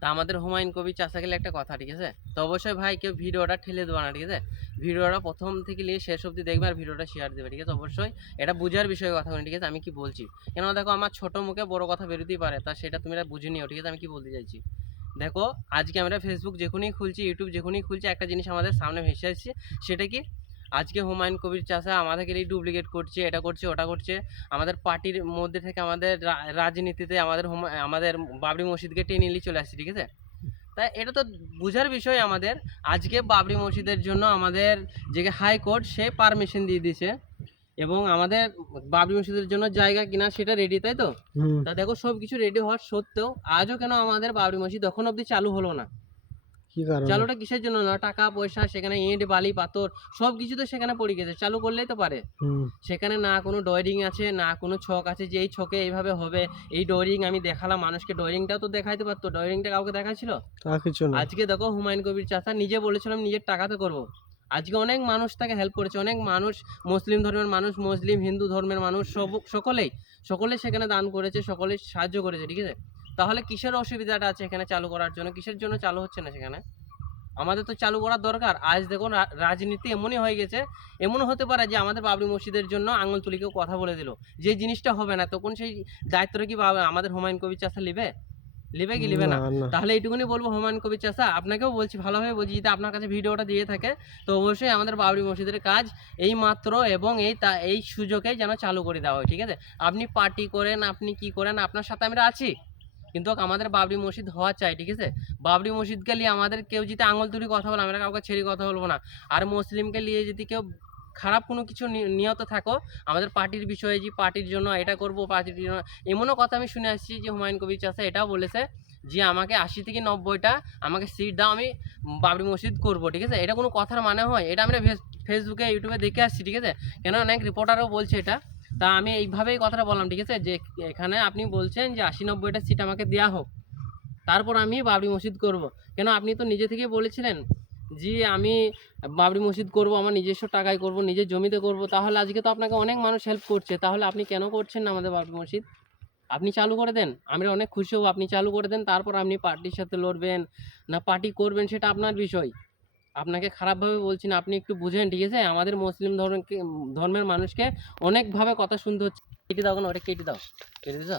তা আমাদের হুমায়ুন কবির চাচা গেলে একটা কথা, ঠিক আছে? তো অবশ্যই ভাই কেউ ভিডিওটা ঠেলে দেবে না, ঠিক আছে? ভিডিওটা প্রথম থেকে নিয়ে শেষ অবধি দেখবে আর ভিডিওটা শেয়ার দেবে, ঠিক আছে? অবশ্যই এটা বুঝার বিষয়ে কথা বলি, ঠিক আছে? আমি কি বলছি, কেন দেখো আমার ছোট মুখে বড় কথা বেরোতেই পারে, তা সেটা তুমি বুঝে নিও, ঠিক আছে? আমি কি বলতে চাইছি দেখো, আজকে আমরা ফেসবুক যখনই খুলছি, ইউটিউব যখনই খুলছি, একটা জিনিস আমাদের সামনে ভেসে আসছে, সেটা কি? আজকে হুমায়ুন কবির চাচা আমাদেরকে এই ডুপ্লিকেট করছে, এটা করছে, ওটা করছে, আমাদের পার্টির মধ্যে থেকে আমাদের রাজনীতিতে আমাদের বাবরি মসজিদকে টেনে নিয়ে চলে আসছে, ঠিক আছে? তাই এটা তো বুঝার বিষয় আমাদের। আজকে বাবরি মসজিদের জন্য আমাদের যে হাইকোর্ট সে পারমিশন দিয়ে দিয়েছে এবং আমাদের বাবরি মসজিদের জন্য জায়গা কিনা সেটা রেডি, তাই তো? তা দেখো সব কিছু রেডি হওয়ার সত্ত্বেও আজও কেন আমাদের বাবরি মসজিদ এখন অবধি চালু হলো না? কি কারণে? চালুটা কিসের জন্য না? টাকা পয়সা, সেখানে ইট বালি পাথর সব কিছু তো সেখানে পড়ে গেছে, চালু করলেই তো পারে। সেখানে না কোনো ড্রয়িং আছে, না কোনো ছক আছে যে এই ছকে এইভাবে হবে। এই ড্রয়িং আমি দেখালাম মানুষকে, ড্রয়িংটাও তো দেখাইতে পারতো, ড্রয়িংটা কাউকে দেখাচ্ছিল? তা কিছু না। আজকে দেখো হুমায়ুন কবির চাচা নিজে বলেছিলাম নিজের টাকাতে করব। আজকে অনেক মানুষ তাকে হেল্প করেছে, অনেক মানুষ, মুসলিম ধর্মের মানুষ, মুসলিম হিন্দু ধর্মের মানুষ, সকলেই সেখানে দান করেছে, সকলেই সাহায্য করেছে, ঠিক আছে? তাহলে কিসের অসুবিধাটা আছে এখানে চালু করার জন্য? কিসের জন্য চালু হচ্ছে না সেখানে? আমাদের তো চালু করার দরকার। আজ দেখুন রাজনীতি এমনই হয়ে গেছে, এমনও হতে পারে যে আমাদের বাবরি মসজিদের জন্য আঙুল তুলে কেউ কথা বলে দিল, যে জিনিসটা হবে না, তখন সেই দায়িত্বটা কি আমাদের হুমায়ুন কবির চাচা নেবে? নেবে কি নেবে না, না? না। তাহলে এইটুকুনি বলবো হুমায়ুন কবির চাচা, আপনাকেও বলছি, ভালোভাবে বলছি, যদি আপনার কাছে ভিডিওটা দিয়ে থাকে তো অবশ্যই আমাদের বাবরি মসজিদের কাজ এই মাত্র এবং এই সুযোগে যেন চালু করে দেওয়া হয়, ঠিক আছে? আপনি পার্টি করেন, আপনি কি করেন, আপনার সাথে আমরা আছি, কিন্তু আমাদের বাবরি মসজিদ হওয়া চাই, ঠিক আছে? বাবরি মসজিদকে নিয়ে আমাদের কেউ যদি আঙুল তুলি কথা বলে, আমরা কাউকে ছেড়ে কথা বলবো না। আর মুসলিমকে নিয়ে যদি কেউ খারাপ কোনো কিছু নিয়ত থাকো আমাদের পার্টির বিষয়ে, যে পার্টির জন্য এটা করবো, পার্টির জন্য, এমনও কথা আমি শুনে আসছি যে হুমায়ুন কবির চাচা এটাও বলেছে যে আমাকে 80 থেকে 90টা আমাকে সিট দাও, আমি বাবরি মসজিদ করবো, ঠিক আছে? এটা কোনো কথার মানে হয়? এটা আমরা ফেসবুকে ইউটিউবে দেখে আসছি, ঠিক আছে? কেন অনেক রিপোর্টারও বলছে এটা। তা আমি এইভাবেই কথাটা বললাম, ঠিক আছে? যে এখানে আপনি বলছেন যে 80-90টা সিট আমাকে দেওয়া হোক, তারপর আমি বাবরি মসজিদ করব। কেন আপনি তো নিজে থেকে বলেছিলেন যে আমি বাবরি মসজিদ করব, আমার নিজস্ব টাকায় করব, নিজের জমিতে করব। তাহলে আজকে তো আপনাকে অনেক মানুষ হেল্প করছে, তাহলে আপনি কেন করছেন না আমাদের বাবরি মসজিদ? আপনি চালু করে দেন, আমরা অনেক খুশি হব। আপনি চালু করে দেন, তারপর আপনি পার্টির সাথে লড়বেন না পার্টি করবেন সেটা আপনার বিষয়। আপনাকে খারাপভাবে বলছি না, আপনি একটু বুঝেন, ঠিক আছে? আমাদের মুসলিম ধর্মের মানুষকে অনেকভাবে কথা শুনতে হচ্ছে। কেটে দাও, কেন ওটা কেটে দাও, কেটে দিছ?